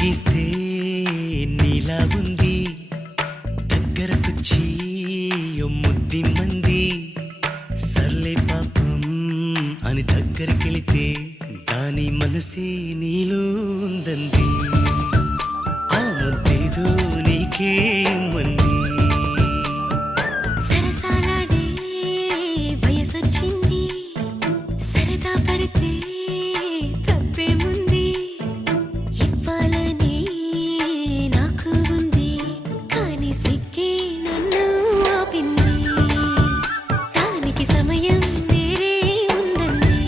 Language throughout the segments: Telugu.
గీస్తే నీలా ఉంది దగ్గరకొచ్చి ముద్ది మంది సర్లే పాపం అని దగ్గరికెళితే దాని మనసే నీలో ఉందంది ఆ ముద్దేదో నీకే మంది సరసాలాడే వయసొచ్చింది సరదా పడితే తప్పేముంది ఇవ్వాలని నాకు ఉంది కానీ సిగ్గే నన్ను ఆపింది దానికి సమయం వేరే ఉందండి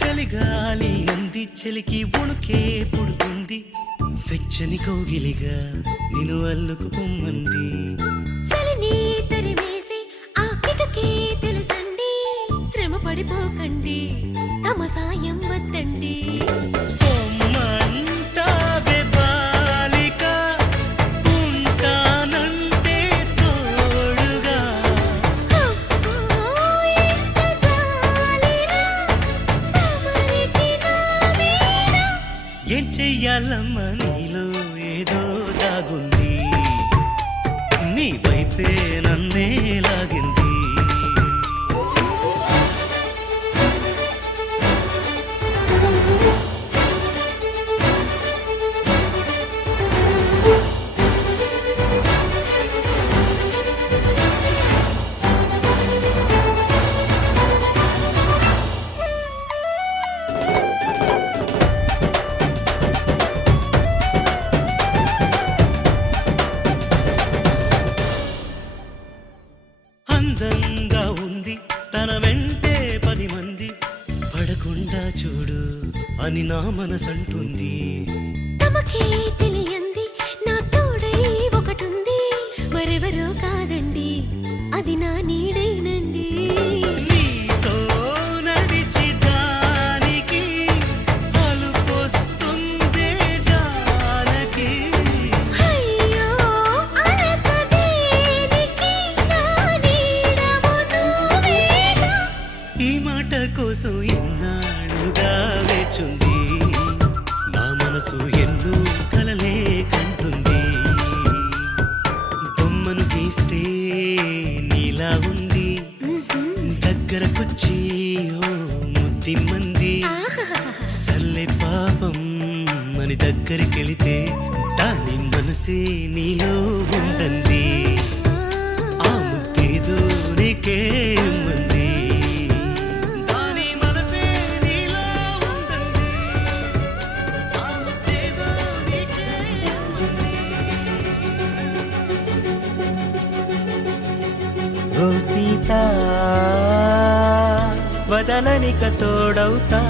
చలిగాలి అంది చలికి ఉణుకే పుడుతుంది వెచ్చని కౌగిలిగా నిన్ను అల్లుకు పొమ్మంది చలిని తరిమేసి ఆ కిటకే తెలుసండి శ్రమ పడిపోకండి తమ సాయం వద్దండి పొమ్మంటావే బాలిక ఉంటానంటే తోడుగా ఎంత జాలిరా తమరికి నా మీద ఏం చెయ్యాలమ్మా నీలో ఏదో దాగుంది నీ వైపే నన్నే లాగింది అందంగా ఉంది తన వెంటే 10 మంది పడకుండా చూడు అని నా మనసంటుంది తమకే తెలియంది నా తోడై ఒకటుంది మరెవరో కాదండి అది నా నీడేనండి నీతో నడిచి దానికి అలుపొస్తుందే జానకి అయ్యో అనక దేనికి నా నీడవు నువ్వేగా ఈ మాట కోసం ఎన్నాళ్ళుగా వేచుంది నా మనసు ఎన్నో కలలే కంటుంది బొమ్మను గీస్తే నీలా ఉంది దగ్గరకొచ్చి ఓ ముద్ది మంది సర్లే పాపం అని దగ్గరికెళితే దాని మనసే నీలో ఉందండి ఆ ముద్దేదో నీకే మంది దాని మనసే నీలో ఉందండి ఆ ముద్దేదో నీకే మంది ఓ సీత వదలనిక తోడవుతా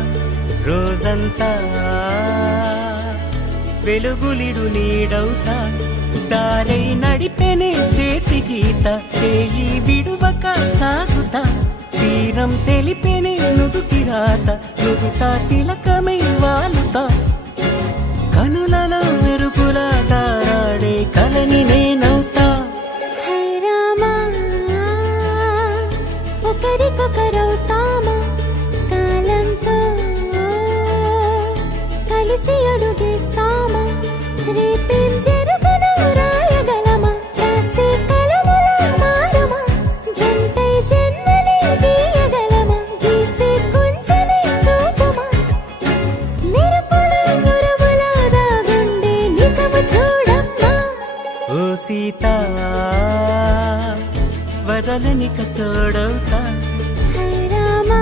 రోజంతా వెలుగులిడు నీడవుతా దారై నడిపెనే చేతి గీత చేయి విడువక సాగుతా తీరం తెలిపెనే నుదుటి రాత నుదుట తిలకమై వాలుతా కనులలో మెరుగులా తారాడే కలని నేనవుతా హై రామా ఒకరికొకరవుతామా కాలంతో కలిసి అడుగేస్తామా రేపేం జరుగునో రాయగలమా రాసే కలముల మారమా జంటై జన్మని గీయగలమా గీసే కొంచెని చూపుమా మెరుపుల మురముల దాగుండే నిజము చూడమ్మా ఓ సీత వదలనిక తోడవుతా. హై రామా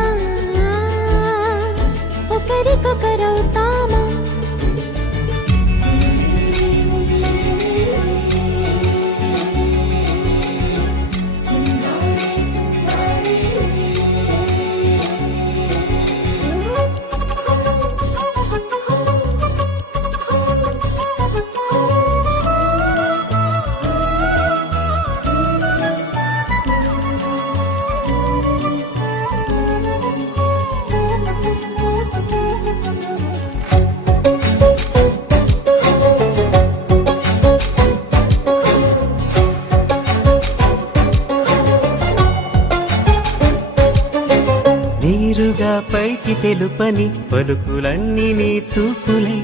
ఒకరికొకరవుతామా నీరుగా పైకి తెలుపని పలుకులన్నీ నీ చూపులై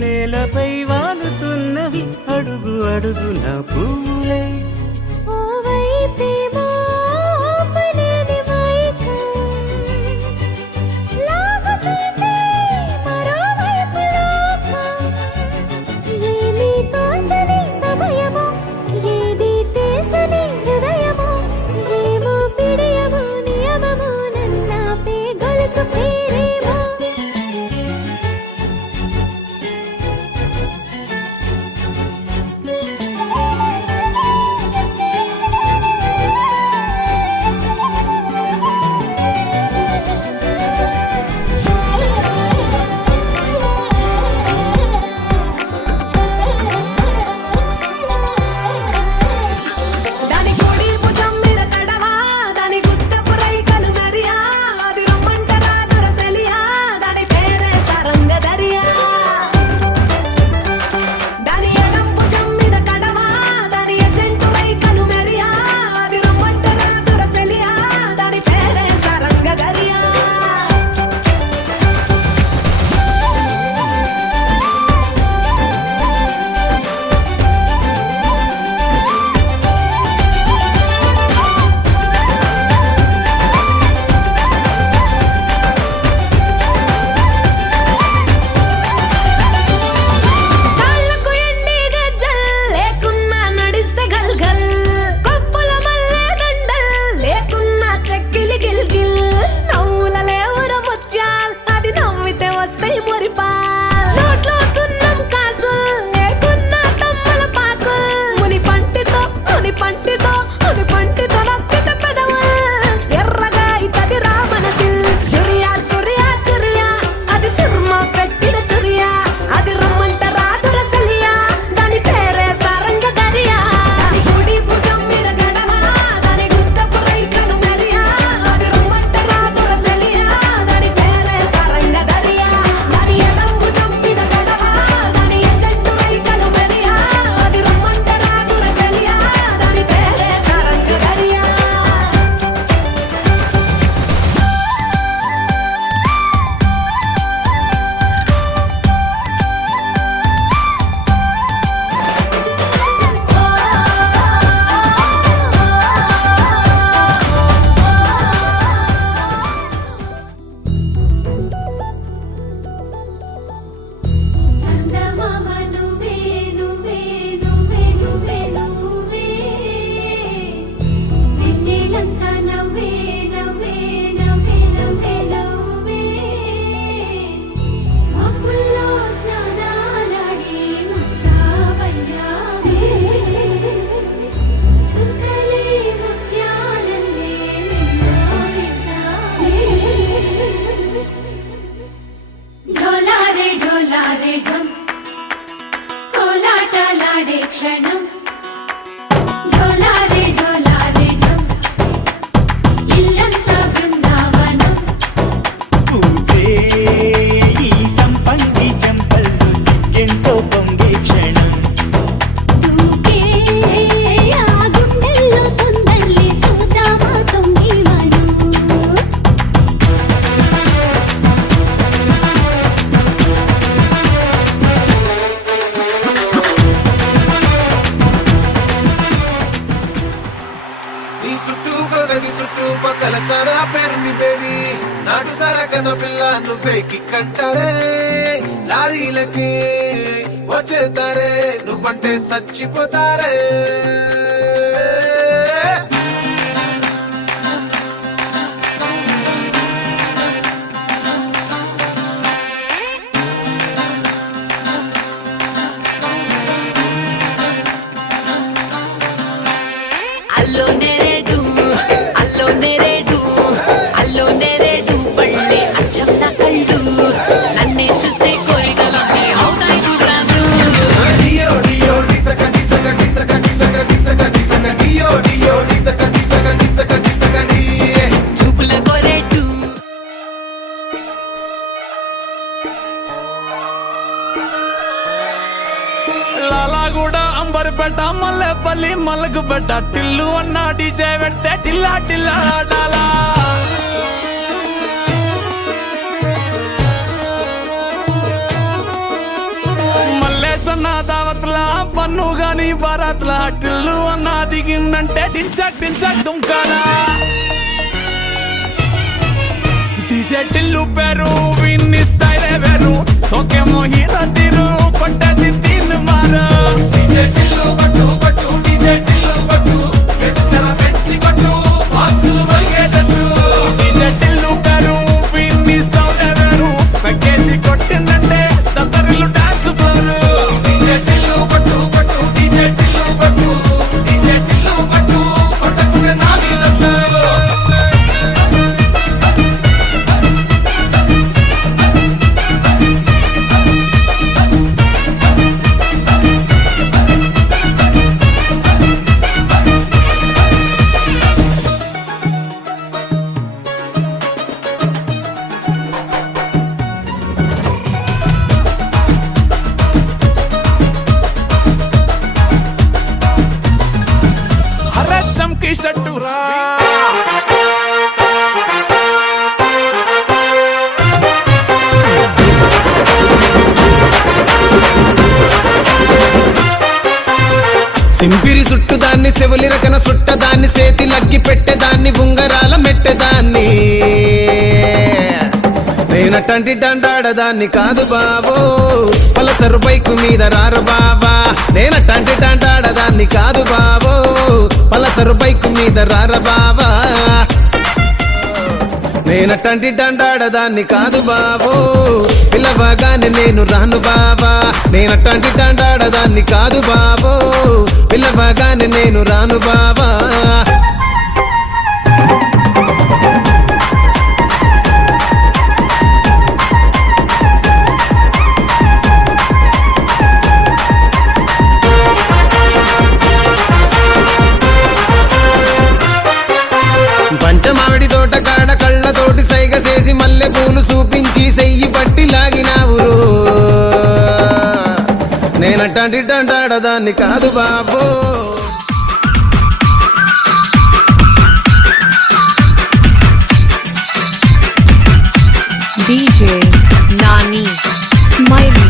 నేలపై వాలుతున్నవి అడుగు అడుగు నా పువ్వులై. ఓ వైపేమో ఆపలేని మైకం లాగుతుంది మరోవైపు లోకం. ఏమీ తోచని సమయమో ఏది తేల్చని హృదయమో ఏమో పిడియమో నియమమో నన్నాపే గొలుసు పేరేమో. దాని కోడి భుజం మీద కడవా దాని గుత్తపు రైకలు మెరియా అది రమ్మంటరా దొరసెలియా దాని పేరే సరంగ దరియా. దాని ఎడం భుజం మీద కడవా దాని ఎజెంటు రైకలు మెరియా అది రమ్మంటరా దొరసెలియా దాని పేరే సరంగ దరియా. కాళ్ళకు ఎండి గజ్జల్ లేకున్నా నడిస్తే గల్గల్ కొప్పుల మల్లె దండల్ లేకున్నా చెక్కిలి గిల్గిల్ నవ్వుల లేవుర ముత్యాల్ అది నవ్వితే వస్తాయి మురిపాల్ నోట్లో సున్నం కాసుల్ లేకున్నా తమ్మల పాకుల్ ముని పంటితో నొక్కితే పెదవుల్ ఎర్రగా ఇతది రామన దిల్ చురియా చురియా చురియా అది సుర్మ పెట్టిన చురియా అది రమ్మంట రాదురసలియా దాని పేరే సరంగ దరియా. దాని కుడి భుజం మీద గడవా దాని గుత్తపు రైకలు మెరియా అది రమ్మంట రాదురసలియా దాని పేరే సరంగ దరియా. దాని ఎడం భుజం మీద గడవా దాని ఎజెంటు రైకలు మెరియా అది రమ్మంట రాదురసలియా దాని పేరే సరంగ దరియా. చందమామ నువ్వే నువ్వే నువ్వే నువ్వే నువ్వే వెన్నెలంతా నవ్వే నవ్వే నవ్వే నవ్వే నవ్వే మబ్బుల్లో స్నానాలాడి ముస్తాబయ్యావే చుక్కలే ముత్యాలల్లే మిన్నావేశావే. ఢోలారే ఢోలారే ఢం కోలాటలాడే క్షణం ఢోలారే ఢోలారే ఢం ఇల్లంతా బృందావనం. పూసే ఈ సంపంగి చెంపల్లో సిగ్గెంతో పొంగే క్షణం దూకే ఆ గుండెల్లో తొందల్లి చూద్దామా తొంగి మనం. నీ చుట్టూ గొదగి చుట్టూ పక్కల సరా పేరుంది బేబీ నాటు సరా కన్న పిల్ల నువ్వే కిక్కంటారే లారీలకి వచ్చేతారే నువ్వంటే చచ్చిపోతారే. అల్లో నెరేడు అల్లో నెరేడు అల్లో నెరేడు పళ్ళే అచ్చం నా కళ్ళు నన్నే చూస్తే కోరికలన్నీ అవుతాయి కుర్రాదు డియో డియో డిసక డిసక డిసక డిసక డిసక డిసక డియో డియో డిసక డిసక డిసక డిసక డి చూపుల కోరేటు లాలాగూడ అంబర్పేట మల్లెపల్లి మలకుపేట టిల్లు అన్న డీజే పెడితే టిల్లా టిల్లా ఆడాలా మల్లేసన్న దావత్ల పన్ను గాని బారాత్ల టిల్లు అన్న దిగిందంటే టించక్ టించక్ దుంకాలా డీజే టిల్లు పేరు విన్ని స్టైలే వేరు సోకేమో హీరో తీరు కొట్టది తిన్ మారు డిజే టిల్లు పట్టు పట్టు డిజే టిల్లు పట్టు వెచ్చర పెంచి కొట్టు బాక్సులు మలిగేటట్టు డీజే టిల్లు పేరు విన్ని సౌండే వేరు పెక్కేసి కొట్టిందంటే దత్తరిల్లు డాన్స్ ఫ్లోరు డిజే టిల్లు పట్టు పట్టు డిజే టిల్లు పట్టు డిజే టిల్లు పట్టు కొట్టకుండా నా మీదట్టు హరే చమ్కీ షట్టు రా సింపిరి చుట్టుదాన్ని సెవలి రకన సుట్టదాన్ని సేతి లగ్గి పెట్టేదాన్ని ఉంగరాల మెట్టేదాన్ని నేనటంటి డండాడదాన్ని కాదు బావో పలసరు బైకు మీద రారు బావా నేనటంటి డండాడదాన్ని కాదు బావో పలసరు బైకు మీద రార బావా నేనటంటి డండాడదాన్ని కాదు బావో పిలవగానే నేను రాను బావా నేనటంటి డండాడదాన్ని కాదు బావో పిలవగానే నేను రాను బావా పంచమావిడి తోట కాడ కళ్ళతోటి సైగ చేసి మల్లె పూలు చూపించి సెయ్యి పట్టి లాగినావురు నేనట్టంటి డండాడదాన్ని కాదు బాబో DJ Nani Smiley.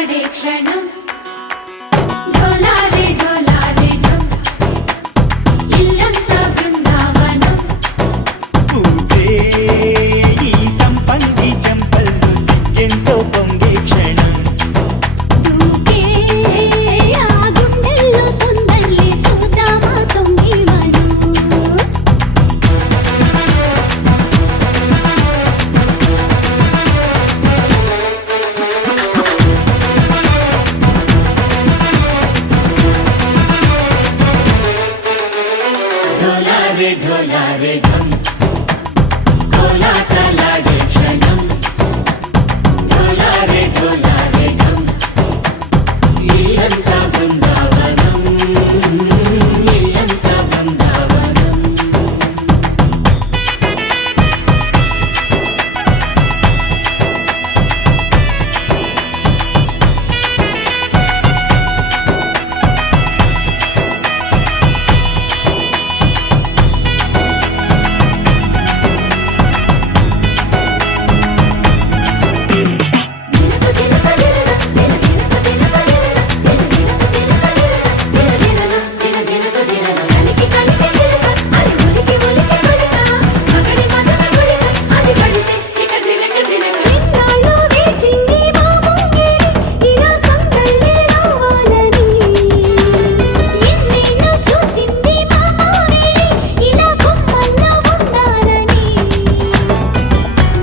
ढोलारे क्षणं ढोलारे ढोलारे ढम ఇల్లంతా బృందావనం పూసే ఈ సంపంగి చెంపల్లో సిగ్గెంతో పొంగే క్షణం దూకే ఆ గుండెల్లో తొందరలే చూద్దామా తొంగి మనం ढोलारे ढोलारे ढम కోలాటలాడే క్షణం ढोलारे ढोलारे ढम ఇల్లంతా బృందావనం ఇల్లంతా బృందావనం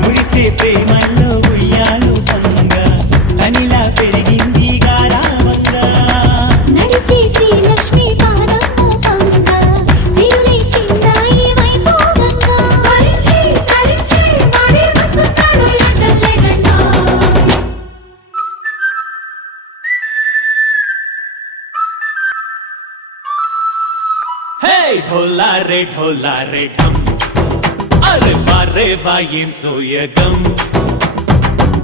మురిసే ప్రేమల్లో ఉయ్యాలు పంగా అనిలా పెరిగింది గారావంగా నడిచే శ్రీ లక్ష్మీ పాదము పంగా సిరులై చిందాయి వైభోగంగా హరించి హరించి వాడి వస్తున్నాడు ఎండలే గంట హే ढोलारे ढम అరే వా ఏం సోయగం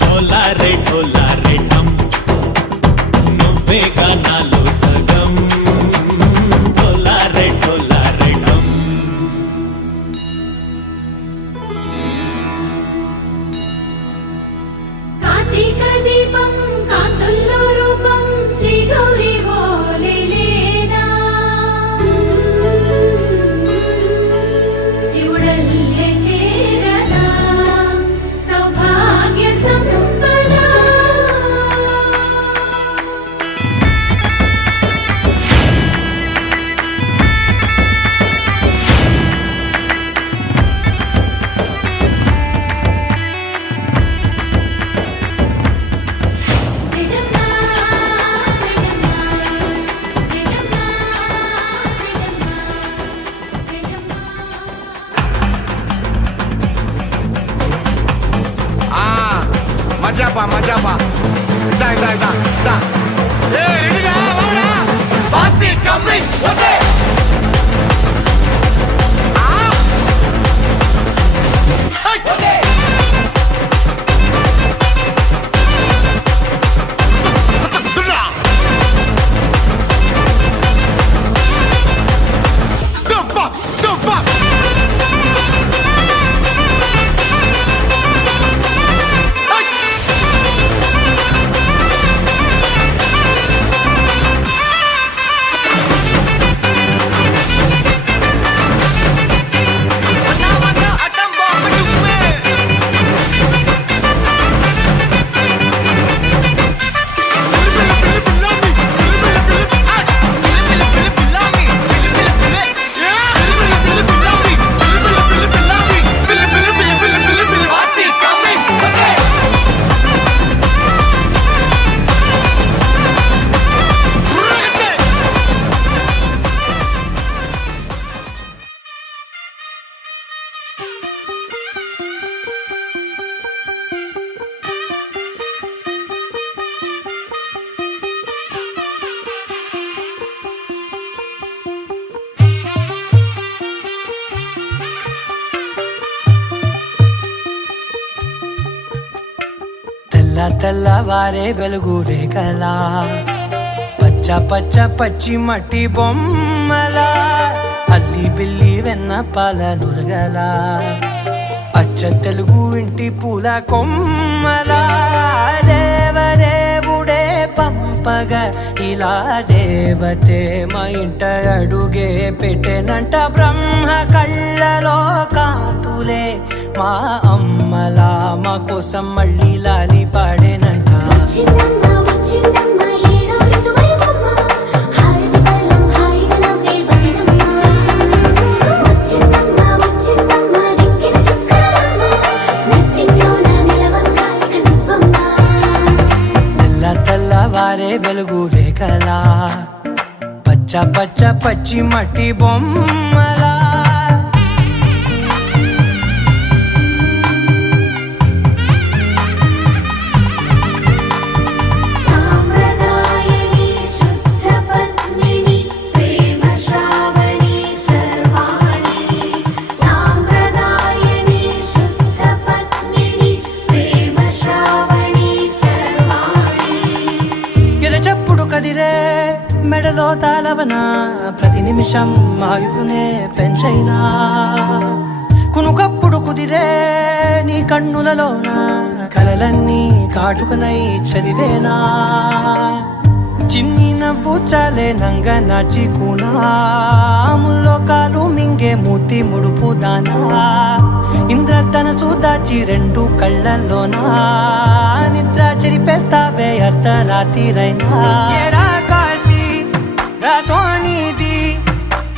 ढोलारे ढम నువ్వేగా నాలో సగం ढोलारे ढम కార్తీక దీపం కాంతుల్లో రూపం శ్రీ గౌరీ ఓలే లేదా శివుడల్లే చేరదా సౌభాగ్య సంపద జయజమ్మా జయజమ్మా జయజమ్మా జయజమ్మా మజాపా దా ఏ రెడీగా వాడా పార్టీ కమింగ్ ఓకే ఓకే తెల్లవారే వెలుగు రేఖలా పచ్చ పచ్చ పచ్చి మట్టి బొమ్మలా అల్లి బిల్లి వెన్న పాల నురగలా అచ్చ తెలుగు ఇంటి పూల కొమ్మలా దేవదేవుడే పంపగా ఇలా దేవతే మా ఇంట అడుగే పెట్టెనంట బ్రహ్మ కళ్ళలో కాంతులే మా అమ్మలా మా కోసం మళ్ళీ లాలి పాడేనంట వచ్చిందమ్మ వచ్చిందమ్మ ఏడో ఋతువైవమ్మ హారతి పళ్ళం హాయిగా నవ్వే వదనమ్మ వచ్చిందమ్మ వచ్చిందమ్మ దిక్కిన చుక్కలమ్మ నెట్టింట్లోన నిలవంగా ఇక నువ్వమ్మ తెల్ల తెల్లవారే వెలుగు రేఖలా పచ్చ పచ్చ పచ్చి మట్టి బొమ్మలా సాంప్రదాయని శుద్ధ పద్మిని ప్రేమ శ్రావణి సర్వాణి సాంప్రదాయని శుద్ధ పద్మిని ప్రేమ శ్రావణి సర్వాణి ఎరచప్పుడు కదిరే మెడలో తాళవన ప్రతి నిమిషం ఆయుధునే పెంచైనా కునుకప్పుడు కుదిరే నీ కన్నులలోన కలలన్నీ కాటుకనై చదివేనా చిన్ని నవ్వు చాలే నంగ నాచి కూనాముల్లో కాలు మింగే మూతి ముడుపు దానా ఇంద్రధనసు దాచి రెండు కళ్ళల్లోనా నిద్ర చెరిపేస్తావే అర్ధరాత్రిరైనా ఏడా కాశీ రాసోనిది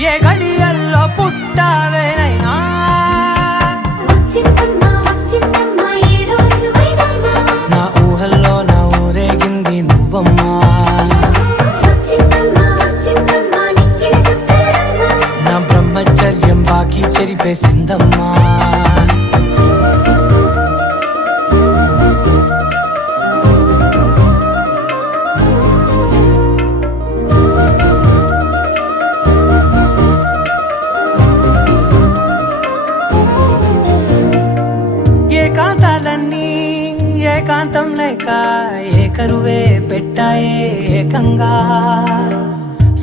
ఏ గడియల్లో పుట్టావేనైనా వచ్చిందమ్మ వచ్చిందమ్మ ఏడో ఋతువైవమ్మ నా ఊహల్లో నా ఊరేగింది నువ్వమ్మా వచ్చిందమ్మ వచ్చిందమ్మ నిక్కిన చుక్కలమ్మ నా బ్రహ్మచర్యం బాకీ చెరిపేసిందమ్మా ఏకాంతాలన్నీ ఏకాంతం లేక ఏకరువే పెట్టాయే ఏకంగా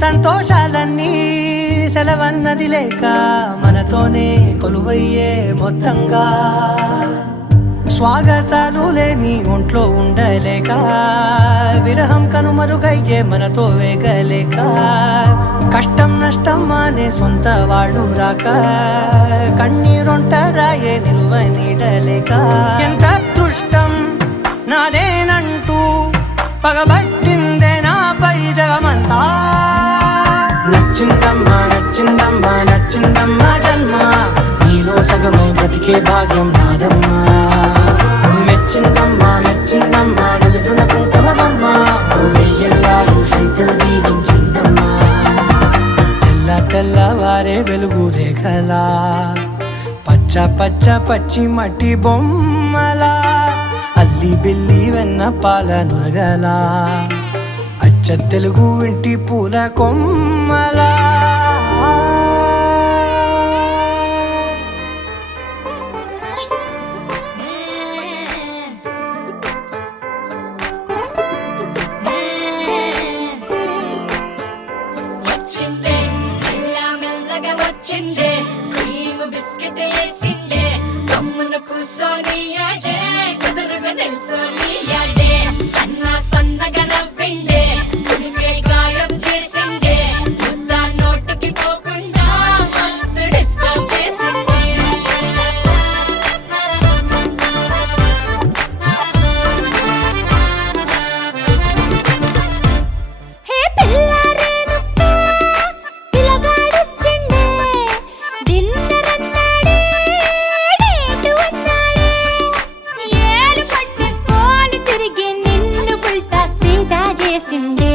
సంతోషాలన్నీ సెలవన్నది లేక మనతోనే కొలువయ్యే మొత్తంగా స్వాగతాలు లేని ఒంట్లో ఉండలేక విరహం కనుమరుగయ్యే మనతో వేగలేక కష్టం నష్టం అనే సొంత వాళ్ళు రాక కన్నీరొంటరాయే నిలువ నీడలేక ఎంత అదృష్టం నాదేనంటూ పగబట్టిందే నాపై జగమంతా నచ్చిందమ్మా నచ్చిందమ్మా నచ్చిందమ్మా జన్మ నీలో సగమై బ్రతికే భాగ్యం నాదమ్మా మెచ్చిందమ్మా మెచ్చిందమ్మా నిలుదున కుంకుమమ్మా వెయ్యల్లాలు శంకరు దీవించిందమ్మా తెల్ల తెల్లవారే వెలుగు రేఖలా పచ్చ పచ్చ పచ్చి మట్టి బొమ్మలా అల్లి బిల్లి వెన్న పాల నురగలా అచ్చ తెలుగు ఇంటి పూల కొమ్మలా వచ్చిందే మెల్ల మెల్లగా వచ్చిందే క్రీమ్ బిస్కెట్ వేసిందే గమ్మున కూసోని యాడే కుదురుగా నిల్సోని యాడే సన్న సన్నగా నవ్విందే కుడికే గాయం చేసిందే ముద్ద నోటికి పోకుండా మస్తు డిస్టర్బ్ చేసిందే హే పిల్లారేనప్ప పిల్లగాడొచ్చిండే డిన్నర్ అన్నాడే డేటు అన్నాడే ఏలు పట్టు కోలు తిరిగి నిన్ను పుల్టా సీదా చేసిండే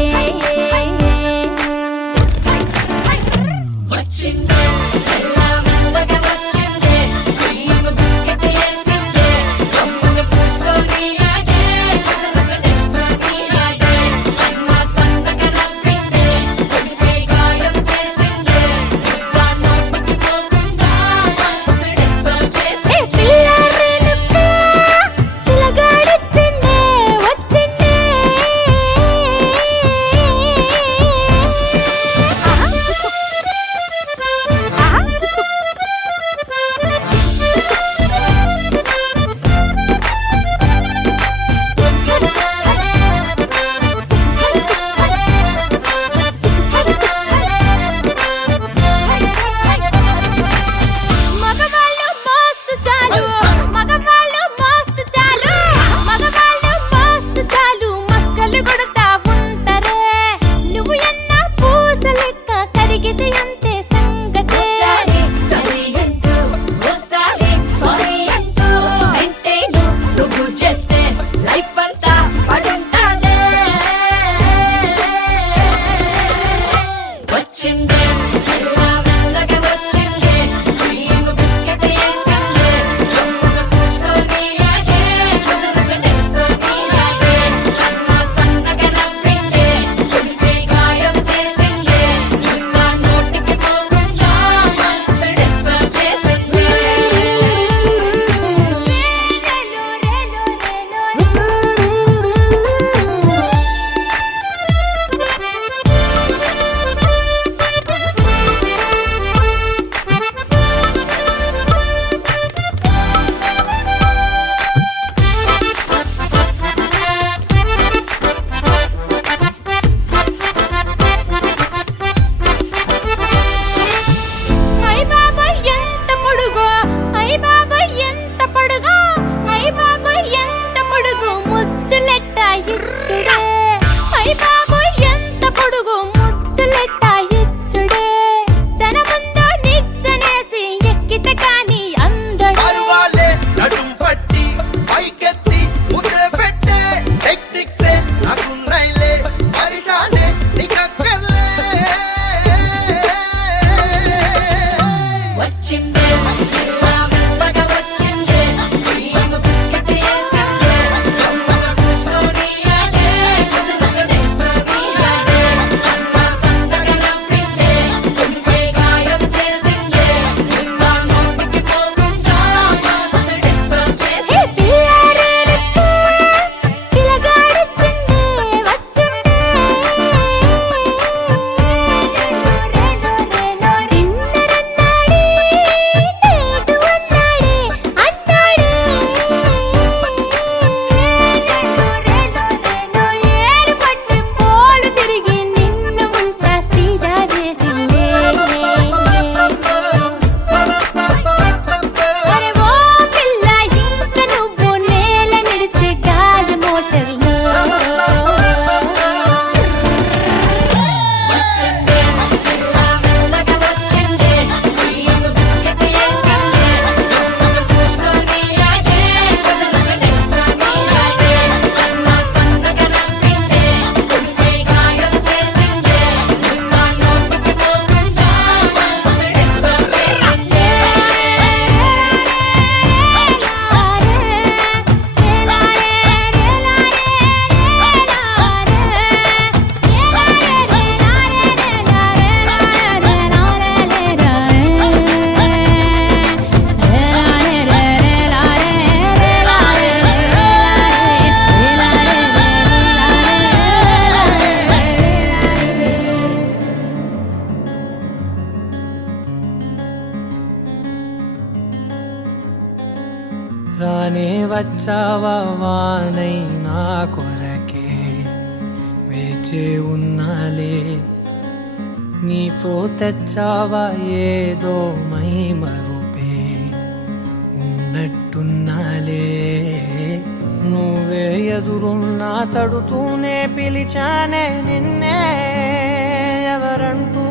వచ్చిందే మెల్ల మెల్లగా వచ్చిందే క్రీమ్ బిస్కెట్ వేసిందే గమ్మున కూసోని యాడే కుదురుగా నిల్సోని యాడే సన్న సన్నగా నవ్విందే కుడికే గాయం చేసిందే ముద్ద నోటికి పోకుండా మస్తు డిస్టర్బ్ చేసిందే పిల్లారేనప్ప పిల్లగాడొచ్చిండే వచ్చిండే అయ్ బాబోయ్ ఎంత పొడుగు ముద్దులెట్ట ఇచ్చుడే తన ముందు నిచ్చనేసి ఎక్కితే కాని అందడే పరువాలే నడుం పట్టి పైకెత్తి ముద్ర పెట్టే టెక్నిక్సే నాకున్నైలే పరిశానే నీకక్కర్లే వచ్చిందే పిల్ల మెల్లగా వచ్చిందే క్రీమ్ బిస్కెట్ వేసిందే జమ్మన కూసోని ఆడే చదలక తెలుసని ఆడే సన్న సందగా నవ్విందే గుండె గాయం చేసిందే నిన్న నోటికి పోకుండా మస్తు డిస్టర్బ్ చేసి పిల్లారేనట్టే చిలగాడొచ్చిందే వచ్చిందే నిన్నరన్నాడే నేడు అన్నాడే ఏరు పట్టి పోలు తిరిగి నిన్ను ఉల్టా సీదా చేసిందే అరే ఓ పిల్ల ఇంక నువ్వు నేల నిడిచే గాలి మోటర్లో వచ్చిందే పిల్ల మెల్లగా వచ్చిందే క్రీమ్ బిస్కెట్ వేసిందే జమ్మన కూసోని ఆడే చదలక తెలుసని ఆడే సన్న సందగా నవ్విందే గుండె గాయం చేసిందే నిన్న నోటికి పోకుండా మస్తు డిస్టర్బ్ చేసిందే రానే వచ్చావా వానై నా కొరకే వేచే ఉన్నాలే నీతో తెచ్చావా ఏదో మై మరుపే ఉన్నట్టున్నాలే నువ్వే ఎదురున్నా తడుతూనే పిలిచానే నిన్నే ఎవరంటూ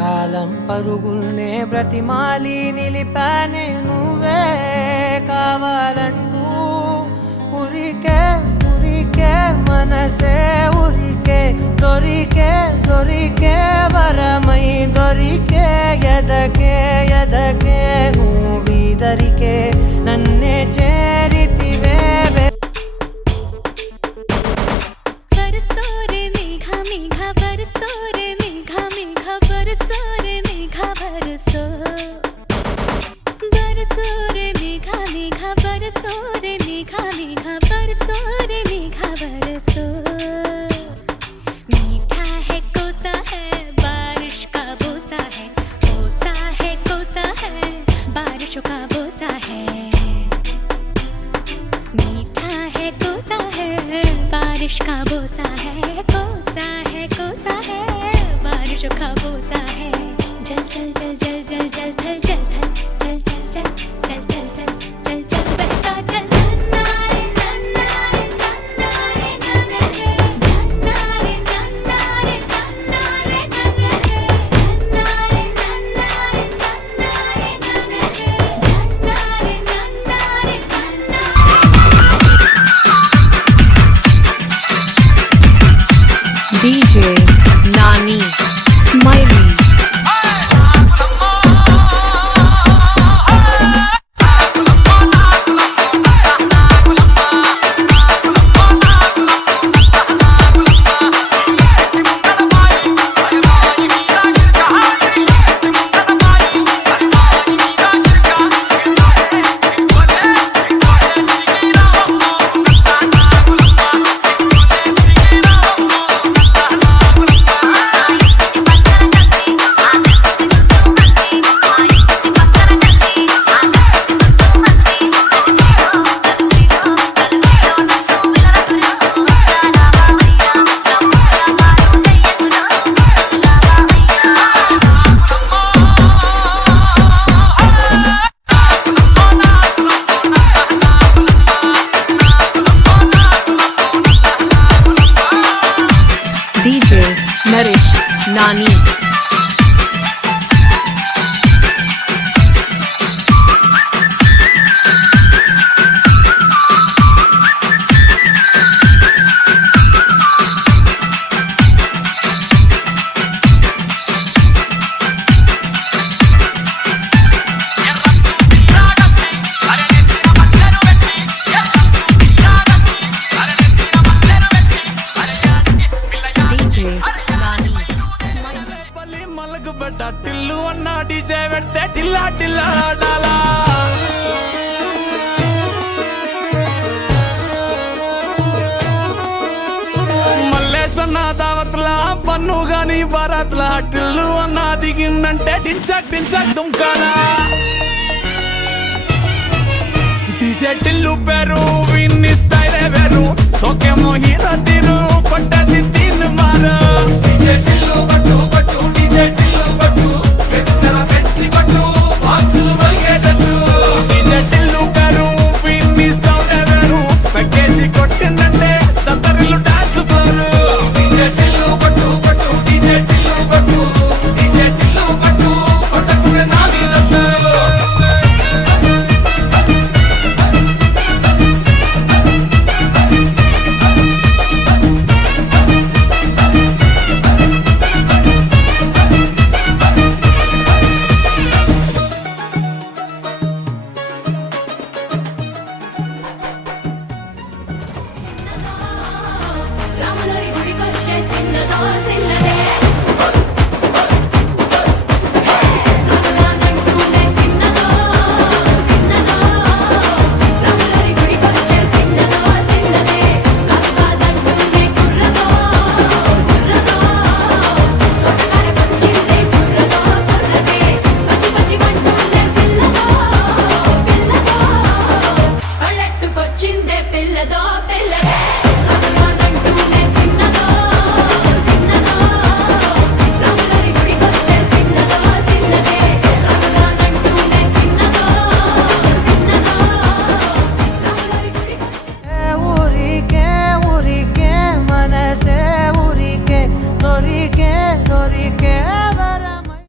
కాలం పరుగుల్నే బ్రతిమాలి నిలిపానే నువ్వే కావాలంటూ ఉరికే ఉరికే మనసే ఉరికే దొరికే దొరికే వరమై దొరికే ఎదకే ఎదకే నువ్విదరికే నన్నే చేరితివే बरसो रे मेघा मेघा बरसो रे मेघा मेघा बरसो रे मेघा बरसो बरसो रे मेघा मेघा बरसो रे मेघा मेघा बरसो रे मेघा बरसो मीठा है कोसा है बारिश का बोसा है कोसा है बारिशों का बोसा है मीठा है कोसा है बारिश का बोसा है कोसा है बारिशों का बोसा है जल जल जल जल जल जल थल जल थल जल जल जल जल जल जल जल जल बहता जल नन्ना रे नन्ना रे नन्ना रे नन्ना रे नन्ना रे नन्ना रे नन्ना रे नन्ना रे नन्ना रे नन्ना रे नन्ना रे नन्ना रे नन्ना रे नन्ना रे नन्ना DJ Nani Smiley. Harish, Nani. DJ Nani. పల్లి మలగు బెట్ట టిల్లు అన్న డీజే పెడితే టిల్లా టిల్లా ఆడాలా మల్లేసన్న దావత్ల పన్ను గాని బారాత్ల టిల్లు అన్న దిగిందంటే టించక్ టించక్ దుంకాలా డీజే టిల్లు పేరు విన్ని స్టైలే వేరు సోకేమో హీరో తీరు కొట్టది తీన్ మారు డీజే టిల్లు పట్టు పట్టు డీజే టిల్లు పట్టు వెచ్చర పెంచి పట్టు బాక్సులు మలిగేటట్టు డీజే టిల్లు పేరు విన్ని సౌండ్ వేరు పెక్కేసి కొట్టిందంటే తత్తరిల్లు డాన్స్ ఫ్లోర్ డీజే టిల్లు పట్టు పట్టు డీజే టిల్లు పట్టు డీజే టిల్లు పట్టు కొట్టకుడే నా మీదట్టు రాములరి గుడికొచ్చే చిన్నదో చిన్న